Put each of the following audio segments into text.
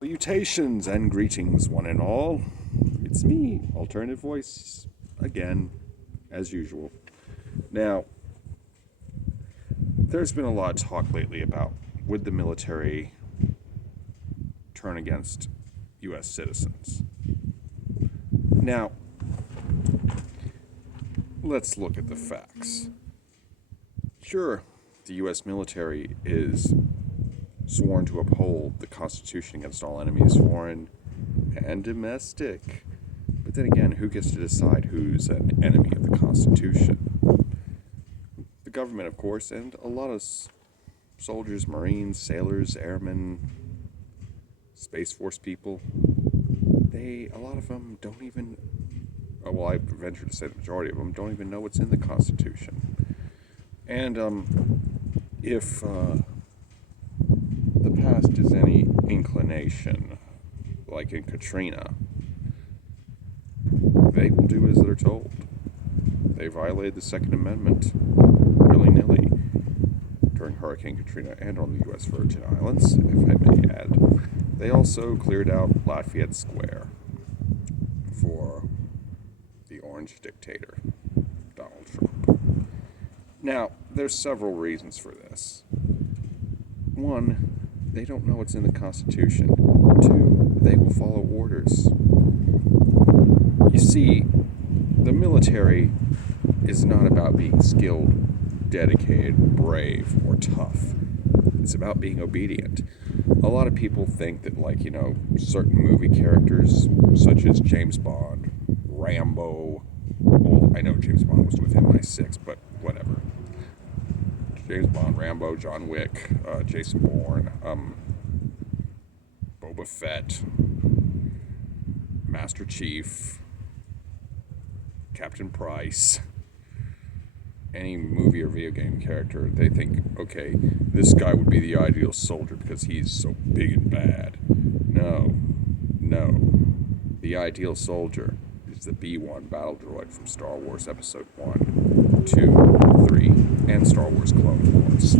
Salutations and greetings, one and all. It's me, Alternative Voice, again, as usual. Now, there's been a lot of talk lately about would the military turn against U.S. citizens? Now, let's look at the facts. Sure, the U.S. military is sworn to uphold the Constitution against all enemies, foreign and domestic. But then again, who gets to decide who's an enemy of the Constitution? The government, of course, and a lot of soldiers, Marines, sailors, airmen, Space Force people. A lot of them don't even, well, I venture to say the majority of them don't even know what's in the Constitution. And if the past is any inclination, like in Katrina, they will do as they're told. They violated the Second Amendment willy-nilly during Hurricane Katrina and on the U.S. Virgin Islands, if I may add. They also cleared out Lafayette Square for the orange dictator, Donald Trump. Now, there's several reasons for this. One, they don't know what's in the Constitution. Two, they will follow orders. You see, the military is not about being skilled, dedicated, brave, or tough. It's about being obedient. A lot of people think that, certain movie characters, such as James Bond, Rambo, well, I know James Bond was with MI6, but whatever. James Bond, Rambo, John Wick, Jason Bourne, Boba Fett, Master Chief, Captain Price, any movie or video game character, they think, okay, this guy would be the ideal soldier because he's so big and bad. No. The ideal soldier is the B-1 battle droid from Star Wars Episode 1, 2, 3, and Star Wars Clone Wars.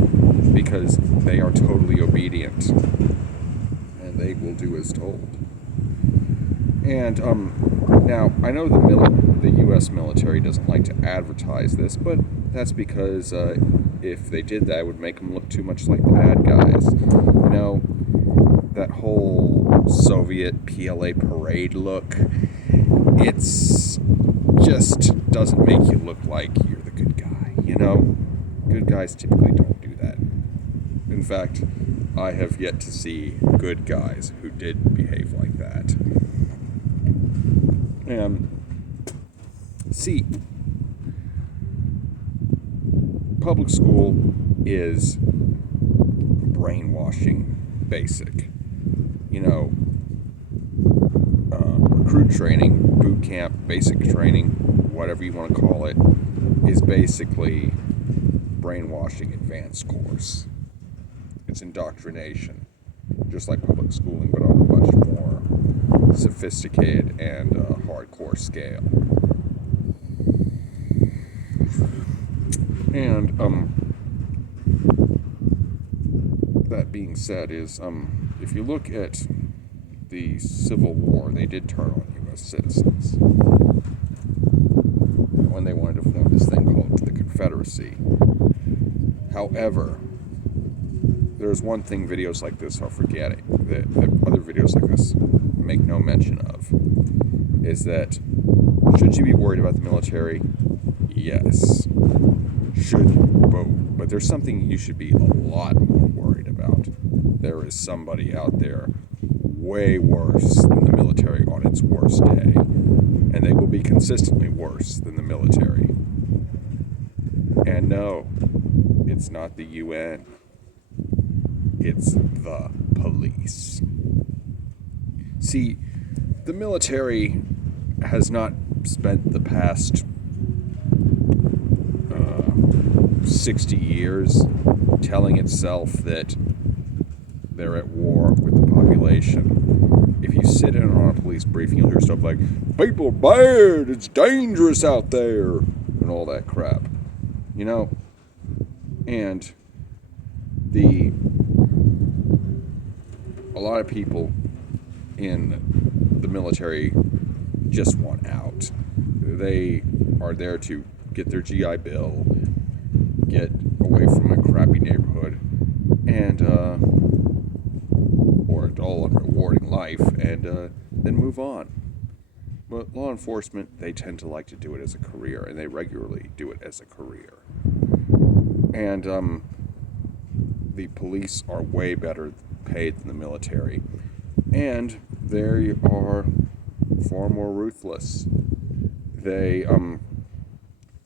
Because they are totally obedient. And they will do as told. And, now, I know the U.S. military doesn't like to advertise this, but that's because if they did that, it would make them look too much like the bad guys. That whole Soviet PLA parade look, it's just doesn't make you look like you're the good guy, Good guys typically don't do that. In fact, I have yet to see good guys who did behave like that. See, public school is brainwashing basic. Recruit training, boot camp, basic training, whatever you want to call it, is basically brainwashing advanced course. It's indoctrination, just like public schooling, but on a much more sophisticated and hardcore scale. And that being said, if you look at the Civil War, they did turn on U.S. citizens when they wanted to form this thing called the Confederacy. However, there's one thing videos like this are forgetting, that other videos like this make no mention of, is that should you be worried about the military? Yes. Should you? But there's something you should be a lot more worried about. There is somebody out there way worse than the military on its worst day. And they will be consistently worse than the military. And no, it's not the UN. It's the police. See, the military has not spent the past 60 years telling itself that they're at war with the population. If you sit in on a police briefing, you'll hear stuff like, people are bad, it's dangerous out there, and all that crap. And a lot of people in the military just want out. They are there to get their GI Bill, get away from a crappy neighborhood, and or a dull and rewarding life, and then move on. But law enforcement, they tend to like to do it as a career, and they regularly do it as a career. And the police are way better paid than the military, and they are far more ruthless. They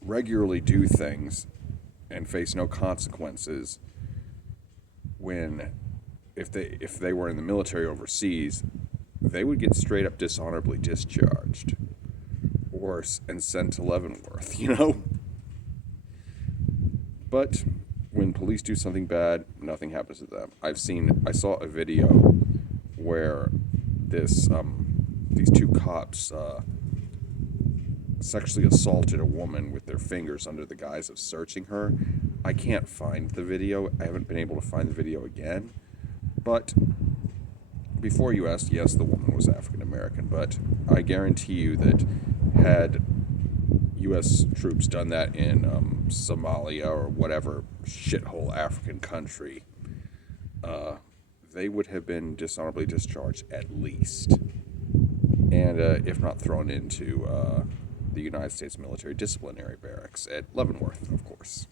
regularly do things and face no consequences when if they were in the military overseas, they would get straight up dishonorably discharged or and sent to Leavenworth, But when police do something bad, nothing happens to them. I saw a video where these two cops sexually assaulted a woman with their fingers under the guise of searching her. I can't find the video. I haven't been able to find the video again. But before you asked, yes, the woman was African American, but I guarantee you that had U.S. troops done that in Somalia or whatever shithole African country, they would have been dishonorably discharged at least, and if not thrown into the United States military disciplinary barracks at Leavenworth, of course.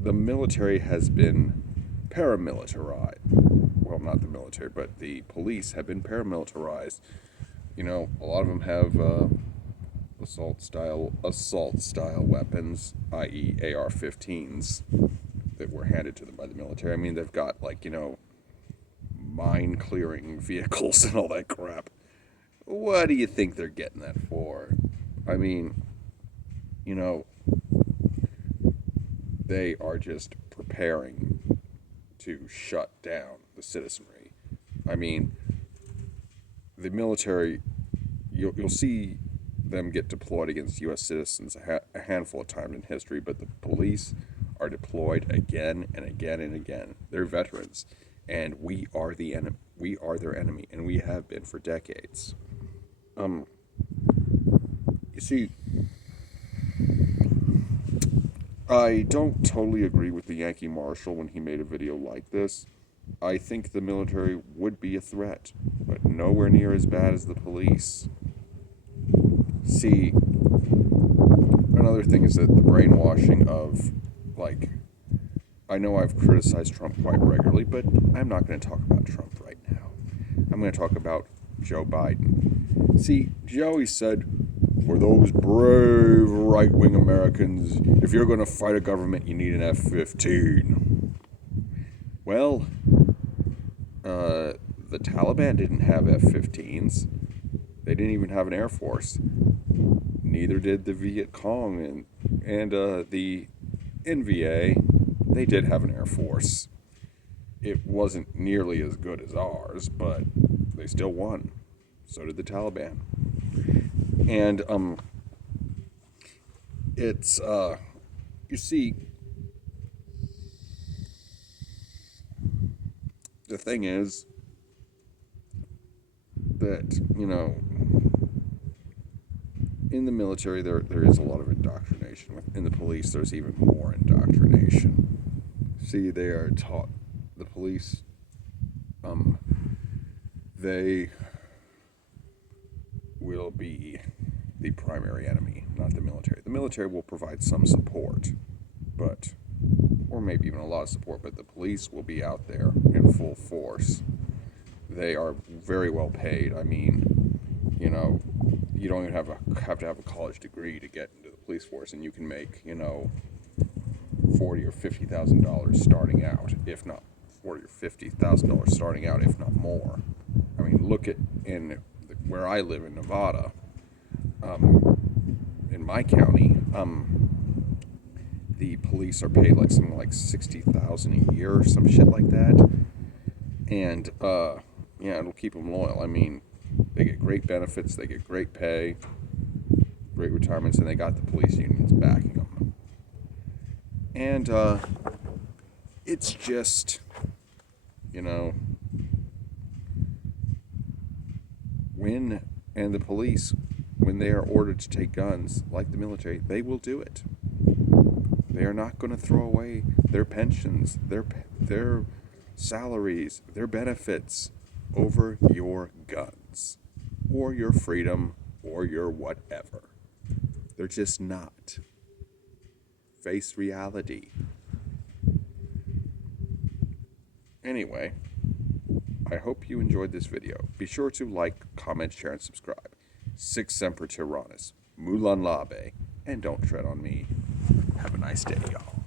The military has been paramilitarized. Well, not the military, but the police have been paramilitarized. A lot of them have assault style weapons, i.e. AR-15s, that were handed to them by the military. I mean, they've got mine clearing vehicles and all that crap. What do you think they're getting that for? I mean, they are just preparing to shut down the citizenry. I mean, the military, you'll see them get deployed against U.S. citizens a handful of times in history, but the police are deployed again and again and again. They're veterans, and we are the enemy. We are their enemy, and we have been for decades. You see, I don't totally agree with the Yankee Marshal when he made a video like this. I think the military would be a threat, but nowhere near as bad as the police. See, another thing is that the brainwashing of, I know I've criticized Trump quite regularly, but I'm not going to talk about Trump right now. I'm going to talk about Joe Biden. See, Joey said, for those brave right-wing Americans, if you're going to fight a government, you need an F-15. Well, the Taliban didn't have F-15s. They didn't even have an Air Force. Neither did the Viet Cong and the NVA. They did have an Air Force. It wasn't nearly as good as ours, but they still won. So did the Taliban. And it's you see, the thing is that, in the military there is a lot of indoctrination. In the police there's even more indoctrination. See, they are taught, the police, they will be the primary enemy, not the military. The military will provide some support, or maybe even a lot of support, but the police will be out there in full force. They are very well paid. I mean, you don't even have to have a college degree to get into the police force, and you can make, $40,000 or $50,000 starting out, if not $40,000 or $50,000 starting out, if not more. I mean, look at where I live in Nevada. In my county, the police are paid something like $60,000 a year or some shit like that, and it'll keep them loyal. I mean, they get great benefits, they get great pay, great retirements, and they got the police unions backing them. And it's just you know, and the police, when they are ordered to take guns, like the military, they will do it. They are not going to throw away their pensions, their salaries, their benefits over your guns or your freedom or your whatever. They're just not. Face reality. Anyway, I hope you enjoyed this video. Be sure to like, comment, share, and subscribe. Sic Semper Tyrannis, Mulan Labe, and don't tread on me. Have a nice day, y'all.